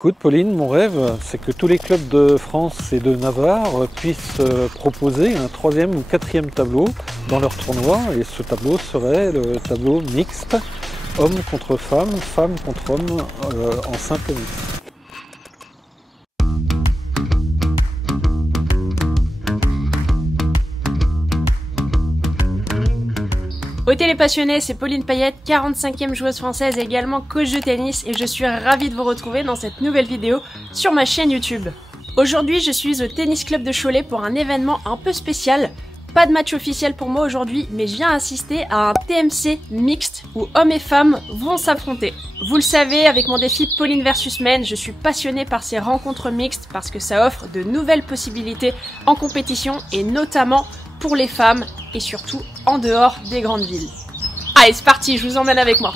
Écoute Pauline, mon rêve, c'est que tous les clubs de France et de Navarre puissent proposer un troisième ou quatrième tableau dans leur tournoi, et ce tableau serait le tableau mixte, hommes contre femmes, femmes contre hommes en simple mixte. Au Télépassionné, c'est Pauline Payette, 45e joueuse française et également coach de tennis, et je suis ravie de vous retrouver dans cette nouvelle vidéo sur ma chaîne YouTube. Aujourd'hui, je suis au Tennis Club de Cholet pour un événement un peu spécial. Pas de match officiel pour moi aujourd'hui, mais je viens assister à un TMC mixte où hommes et femmes vont s'affronter. Vous le savez, avec mon défi Pauline vs Men, je suis passionnée par ces rencontres mixtes parce que ça offre de nouvelles possibilités en compétition et notamment pour les femmes et surtout en dehors des grandes villes. Allez, c'est parti, je vous emmène avec moi.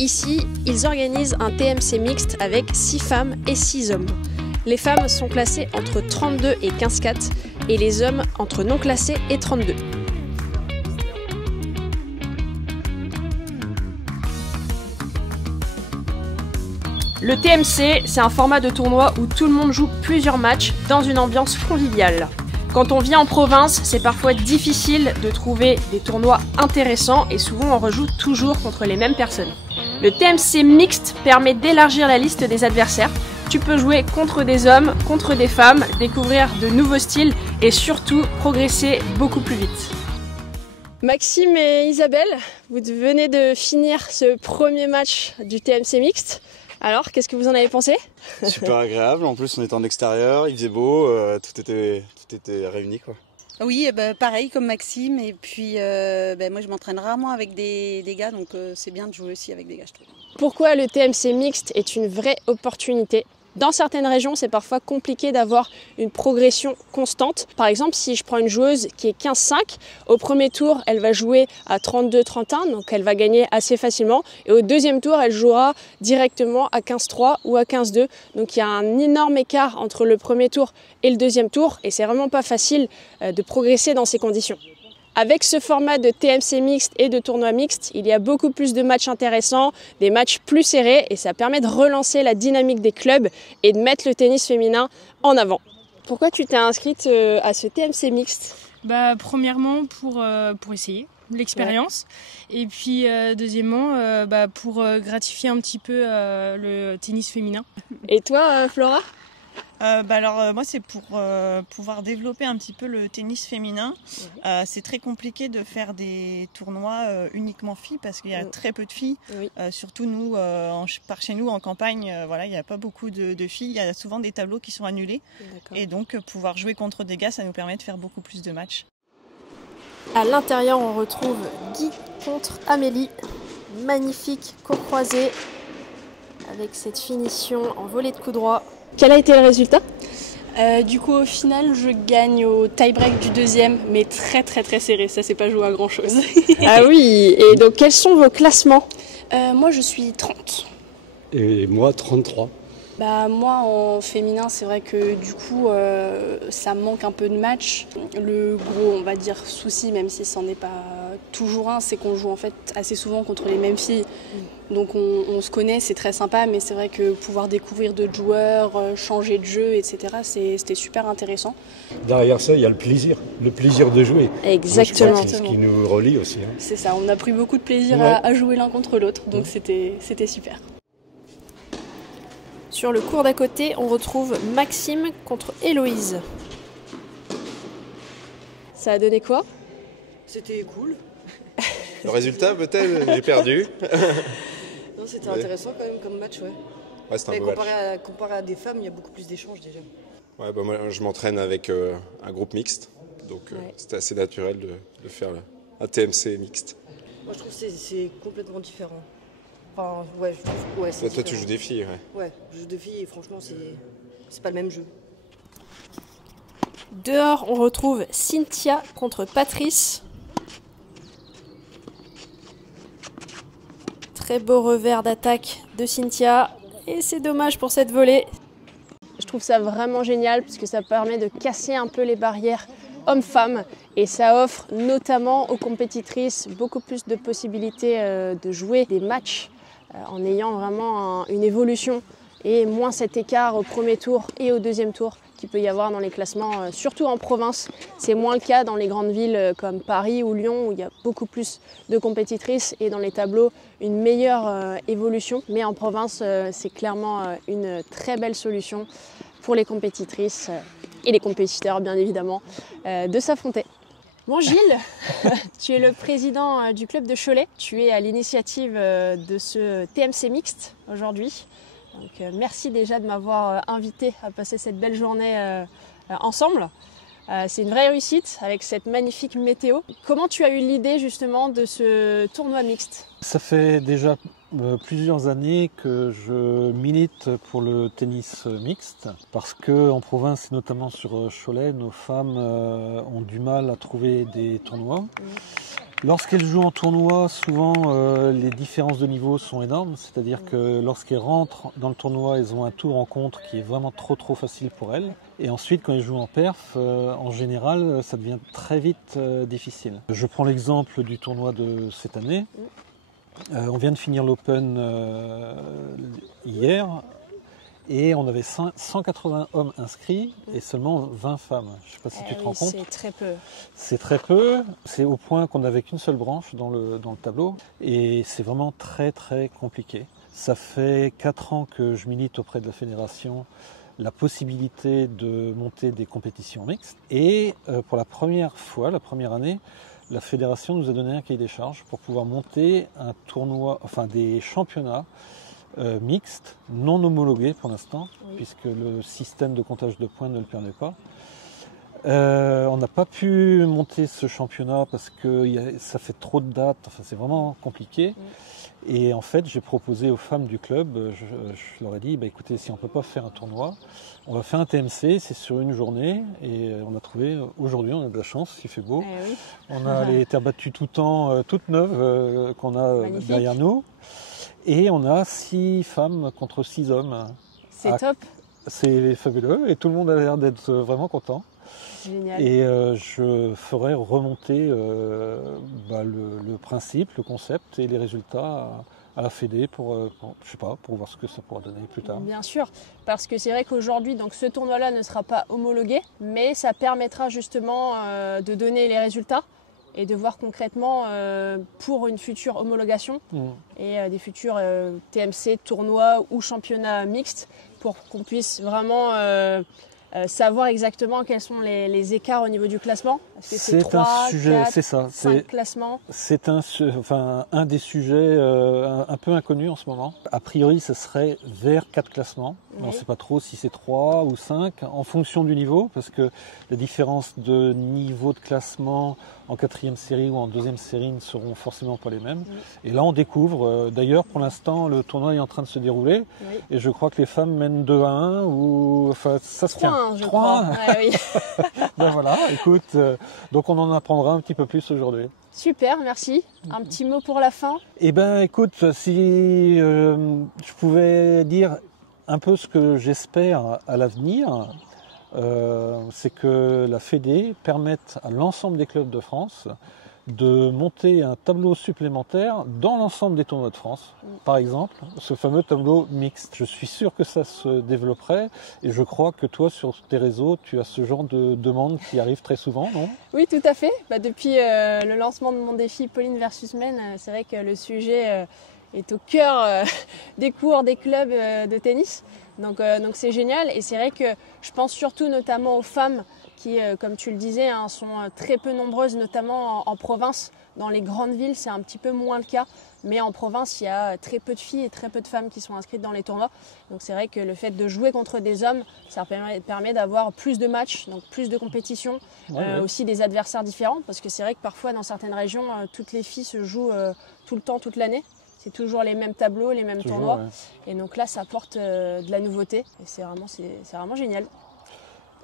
Ici, ils organisent un TMC mixte avec 6 femmes et 6 hommes. Les femmes sont classées entre 32 et 15-4 et les hommes entre non classés et 32. Le TMC, c'est un format de tournoi où tout le monde joue plusieurs matchs dans une ambiance conviviale. Quand on vit en province, c'est parfois difficile de trouver des tournois intéressants et souvent on rejoue toujours contre les mêmes personnes. Le TMC mixte permet d'élargir la liste des adversaires. Tu peux jouer contre des hommes, contre des femmes, découvrir de nouveaux styles et surtout progresser beaucoup plus vite. Maxime et Isabelle, vous venez de finir ce premier match du TMC mixte. Alors, qu'est-ce que vous en avez pensé? Super agréable, en plus on était en extérieur, il faisait beau, tout était réuni quoi. Oui, pareil comme Maxime, et puis moi je m'entraîne rarement avec des gars, donc c'est bien de jouer aussi avec des gars, je trouve. Pourquoi le TMC mixte est une vraie opportunité? Dans certaines régions, c'est parfois compliqué d'avoir une progression constante. Par exemple, si je prends une joueuse qui est 15-5, au premier tour, elle va jouer à 32-31, donc elle va gagner assez facilement. Et au deuxième tour, elle jouera directement à 15-3 ou à 15-2. Donc il y a un énorme écart entre le premier tour et le deuxième tour. Et c'est vraiment pas facile de progresser dans ces conditions. Avec ce format de TMC mixte et de tournoi mixte, il y a beaucoup plus de matchs intéressants, des matchs plus serrés et ça permet de relancer la dynamique des clubs et de mettre le tennis féminin en avant. Pourquoi tu t'es inscrite à ce TMC mixte? Premièrement pour essayer l'expérience, ouais. Et puis deuxièmement pour gratifier un petit peu le tennis féminin. Et toi Flora? Moi c'est pour pouvoir développer un petit peu le tennis féminin. C'est très compliqué de faire des tournois uniquement filles parce qu'il y a très peu de filles. Oui. Surtout nous, par chez nous en campagne, il n'y a pas beaucoup de filles. Il y a souvent des tableaux qui sont annulés. Et donc pouvoir jouer contre des gars, ça nous permet de faire beaucoup plus de matchs. À l'intérieur, on retrouve Guy contre Amélie. Magnifique court croisé avec cette finition en volée de coup droit. Quel a été le résultat? Du coup, au final, je gagne au tie-break du deuxième, mais très très très serré. Ça, c'est pas joué à grand chose. Ah oui, et donc quels sont vos classements? Moi, je suis 30. Et moi, 33. Moi, en féminin, c'est vrai que du coup, ça manque un peu de match. Le gros, on va dire, souci, même si c'en est pas toujours un, c'est qu'on joue en fait assez souvent contre les mêmes filles. Donc on se connaît, c'est très sympa, mais c'est vrai que pouvoir découvrir d'autres joueurs, changer de jeu, etc., c'était super intéressant. Derrière ça, il y a le plaisir de jouer. Exactement. C'est ce qui nous relie aussi. Hein. C'est ça, on a pris beaucoup de plaisir à jouer l'un contre l'autre, donc c'était super. Sur le court d'à côté, on retrouve Maxime contre Héloïse. Ça a donné quoi? C'était cool. Le résultat peut-être, j'ai perdu. Non, c'était intéressant quand même comme match, ouais. Ouais, c'était un beau match. Comparé à des femmes, il y a beaucoup plus d'échanges déjà. Ouais, moi je m'entraîne avec un groupe mixte, donc c'était assez naturel de faire un TMC mixte. Moi je trouve que c'est complètement différent. Enfin, ouais, je trouve que c'est toi tu joues des filles, ouais. Ouais, je joue des filles et franchement c'est pas le même jeu. Dehors, on retrouve Cynthia contre Patrice. Très beau revers d'attaque de Cynthia. Et c'est dommage pour cette volée. Je trouve ça vraiment génial parce que ça permet de casser un peu les barrières hommes-femmes et ça offre notamment aux compétitrices beaucoup plus de possibilités de jouer des matchs en ayant vraiment une évolution et moins cet écart au premier tour et au deuxième tour qu'il peut y avoir dans les classements, surtout en province. C'est moins le cas dans les grandes villes comme Paris ou Lyon où il y a beaucoup plus de compétitrices et dans les tableaux une meilleure évolution. Mais en province, c'est clairement une très belle solution pour les compétitrices et les compétiteurs bien évidemment de s'affronter. Bon Gilles, tu es le président du club de Cholet. Tu es à l'initiative de ce TMC mixte aujourd'hui. Donc, merci déjà de m'avoir invité à passer cette belle journée ensemble. C'est une vraie réussite avec cette magnifique météo. Comment tu as eu l'idée justement de ce tournoi mixte? Ça fait déjà plusieurs années que je milite pour le tennis mixte parce qu'en province et notamment sur Cholet, nos femmes ont du mal à trouver des tournois. Lorsqu'elles jouent en tournoi, souvent les différences de niveau sont énormes, c'est-à-dire que lorsqu'elles rentrent dans le tournoi, elles ont un tour en contre qui est vraiment trop facile pour elles. Et ensuite, quand elles jouent en perf, en général, ça devient très vite difficile. Je prends l'exemple du tournoi de cette année. On vient de finir l'Open hier. Et on avait 180 hommes inscrits et seulement 20 femmes. Je ne sais pas si tu te rends compte. C'est très peu. C'est très peu. C'est au point qu'on n'avait qu'une seule branche dans le tableau. Et c'est vraiment très compliqué. Ça fait 4 ans que je milite auprès de la fédération la possibilité de monter des compétitions mixtes. Et pour la première fois, la première année, la fédération nous a donné un cahier des charges pour pouvoir monter un tournoi, enfin des championnats mixte, non homologué pour l'instant, puisque le système de comptage de points ne le permet pas. On n'a pas pu monter ce championnat parce que ça fait trop de dates, enfin, c'est vraiment compliqué. Et en fait, j'ai proposé aux femmes du club, je leur ai dit, écoutez, si on ne peut pas faire un tournoi, on va faire un TMC, c'est sur une journée. Et on a trouvé, aujourd'hui, on a de la chance, il fait beau. On a les terres battues tout temps, toutes neuves qu'on a derrière nous. Et on a 6 femmes contre 6 hommes. C'est top. C'est fabuleux et tout le monde a l'air d'être vraiment content. Génial. Et je ferai remonter le principe, le concept et les résultats à la Fédé pour voir ce que ça pourra donner plus tard. Bien sûr, parce que c'est vrai qu'aujourd'hui, donc ce tournoi-là ne sera pas homologué, mais ça permettra justement de donner les résultats et de voir concrètement pour une future homologation et des futurs TMC, tournois ou championnats mixtes pour qu'on puisse vraiment savoir exactement quels sont les écarts au niveau du classement. Est-ce que c'est 3, un sujet, 4, c'est ça, 5 classements? C'est un des sujets un peu inconnus en ce moment. A priori, ce serait vers 4 classements. On ne sait pas trop si c'est 3 ou 5 en fonction du niveau, parce que la différence de niveau de classement en 4e série ou en 2e série ne seront forcément pas les mêmes. Et là, on découvre. D'ailleurs, pour l'instant, le tournoi est en train de se dérouler. Et je crois que les femmes mènent 2-1 ou enfin ça se tient. 3-1, je crois. Ouais, Ben voilà, écoute, donc on en apprendra un petit peu plus aujourd'hui. Super, merci. Un petit mot pour la fin? Eh ben, écoute, si je pouvais dire un peu ce que j'espère à l'avenir, c'est que la Fédé permette à l'ensemble des clubs de France de monter un tableau supplémentaire dans l'ensemble des tournois de France. Par exemple, ce fameux tableau mixte. Je suis sûr que ça se développerait et je crois que toi, sur tes réseaux, tu as ce genre de demande qui arrive très souvent, non? Oui, tout à fait. Depuis le lancement de mon défi Pauline versus Men, c'est vrai que le sujet est au cœur des cours des clubs de tennis. Donc c'est génial et c'est vrai que je pense surtout notamment aux femmes qui, comme tu le disais, sont très peu nombreuses, notamment en province. Dans les grandes villes, c'est un petit peu moins le cas. Mais en province, il y a très peu de filles et très peu de femmes qui sont inscrites dans les tournois. Donc c'est vrai que le fait de jouer contre des hommes, ça permet d'avoir plus de matchs, donc plus de compétitions, aussi des adversaires différents. Parce que c'est vrai que parfois, dans certaines régions, toutes les filles se jouent tout le temps, toute l'année. C'est toujours les mêmes tableaux, les mêmes tournois. Et donc là, ça apporte de la nouveauté. Et c'est vraiment génial.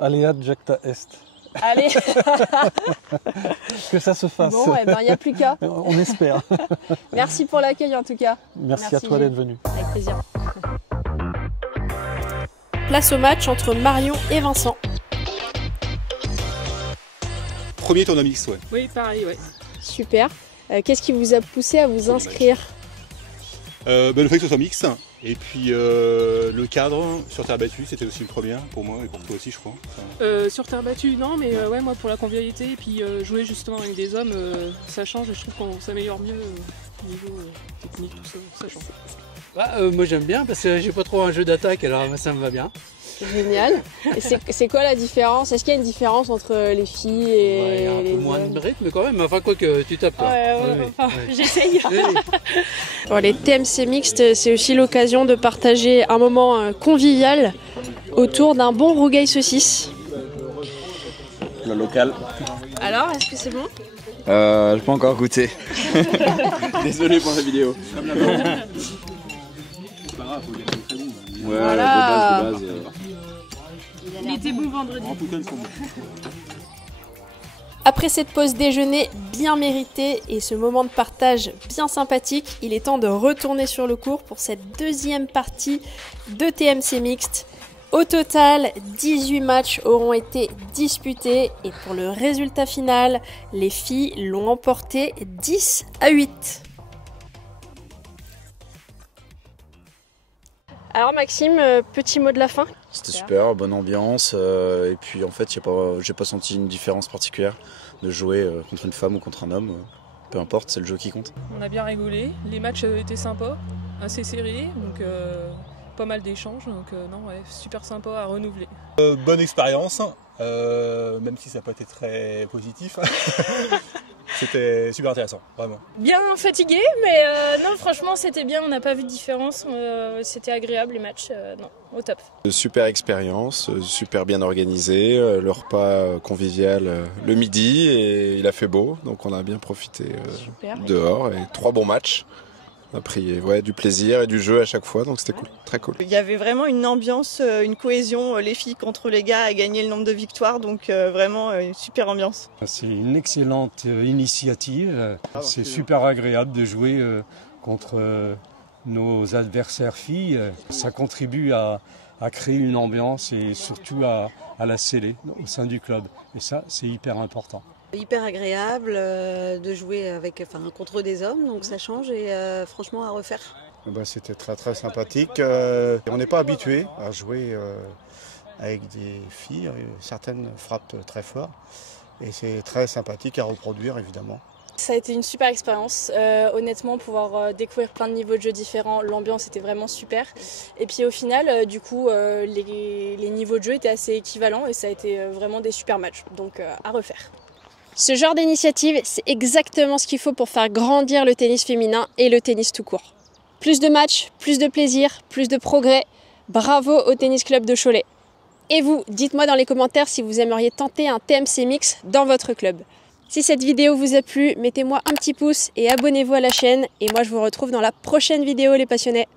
Alea jacta est. Allez. Que ça se fasse. Bon, il n'y a plus qu'à. On espère. Merci pour l'accueil en tout cas. Merci à toi d'être venu. Avec plaisir. Place au match entre Marion et Vincent. Premier tournoi mixte, ouais. Oui, pareil, ouais. Super. Qu'est-ce qui vous a poussé à vous inscrire? Le fait que ce soit mixte, et puis le cadre sur terre battue, c'était aussi une première pour moi et pour toi aussi, je crois. Sur terre battue, non, mais ouais, moi pour la convivialité et puis jouer justement avec des hommes, ça change et je trouve qu'on s'améliore mieux au niveau technique, tout ça, ça change. Moi j'aime bien parce que j'ai pas trop un jeu d'attaque, alors ça me va bien. Génial. Et c'est quoi la différence? Est-ce qu'il y a une différence entre les filles et il y a un peu moins de rythme quand même, enfin quoi que tu tapes. J'essaye. Bon, les TMC mixtes, c'est aussi l'occasion de partager un moment convivial autour d'un bon rougail saucisse. Le local. Alors, est-ce que c'est bon? Je peux encore goûter. Désolé pour la vidéo. Ouais, voilà. de base. Il était bon vendredi. Après cette pause déjeuner bien méritée et ce moment de partage bien sympathique, il est temps de retourner sur le court pour cette deuxième partie de TMC Mixte. Au total, 18 matchs auront été disputés et pour le résultat final, les filles l'ont emporté 10-8. Alors Maxime, petit mot de la fin. C'était super, bonne ambiance. Et puis en fait, j'ai pas senti une différence particulière de jouer contre une femme ou contre un homme. Peu importe, c'est le jeu qui compte. On a bien rigolé, les matchs étaient sympas, assez serrés, donc pas mal d'échanges, donc non, ouais, super sympa à renouveler. Bonne expérience, même si ça n'a pas été très positif. C'était super intéressant, vraiment. Bien fatigué, mais non, franchement, c'était bien. On n'a pas vu de différence. C'était agréable les matchs. Non, au top. Super expérience, super bien organisé. Le repas convivial le midi et il a fait beau, donc on a bien profité dehors et 3 bons matchs. On a pris du plaisir et du jeu à chaque fois, donc c'était cool, très cool. Il y avait vraiment une ambiance, une cohésion, les filles contre les gars, à gagner le nombre de victoires, donc vraiment une super ambiance. C'est une excellente initiative, c'est super agréable de jouer contre nos adversaires filles. Ça contribue à créer une ambiance et surtout à la sceller au sein du club, et ça c'est hyper important. Hyper agréable de jouer contre des hommes, donc ça change et franchement à refaire. C'était très très sympathique. On n'est pas habitué à jouer avec des filles, certaines frappent très fort et c'est très sympathique à reproduire évidemment. Ça a été une super expérience, honnêtement pouvoir découvrir plein de niveaux de jeu différents, l'ambiance était vraiment super et puis au final les niveaux de jeu étaient assez équivalents et ça a été vraiment des super matchs, donc à refaire. Ce genre d'initiative, c'est exactement ce qu'il faut pour faire grandir le tennis féminin et le tennis tout court. Plus de matchs, plus de plaisir, plus de progrès. Bravo au Tennis Club de Cholet. Et vous, dites-moi dans les commentaires si vous aimeriez tenter un TMC Mix dans votre club. Si cette vidéo vous a plu, mettez-moi un petit pouce et abonnez-vous à la chaîne. Et moi, je vous retrouve dans la prochaine vidéo, les passionnés.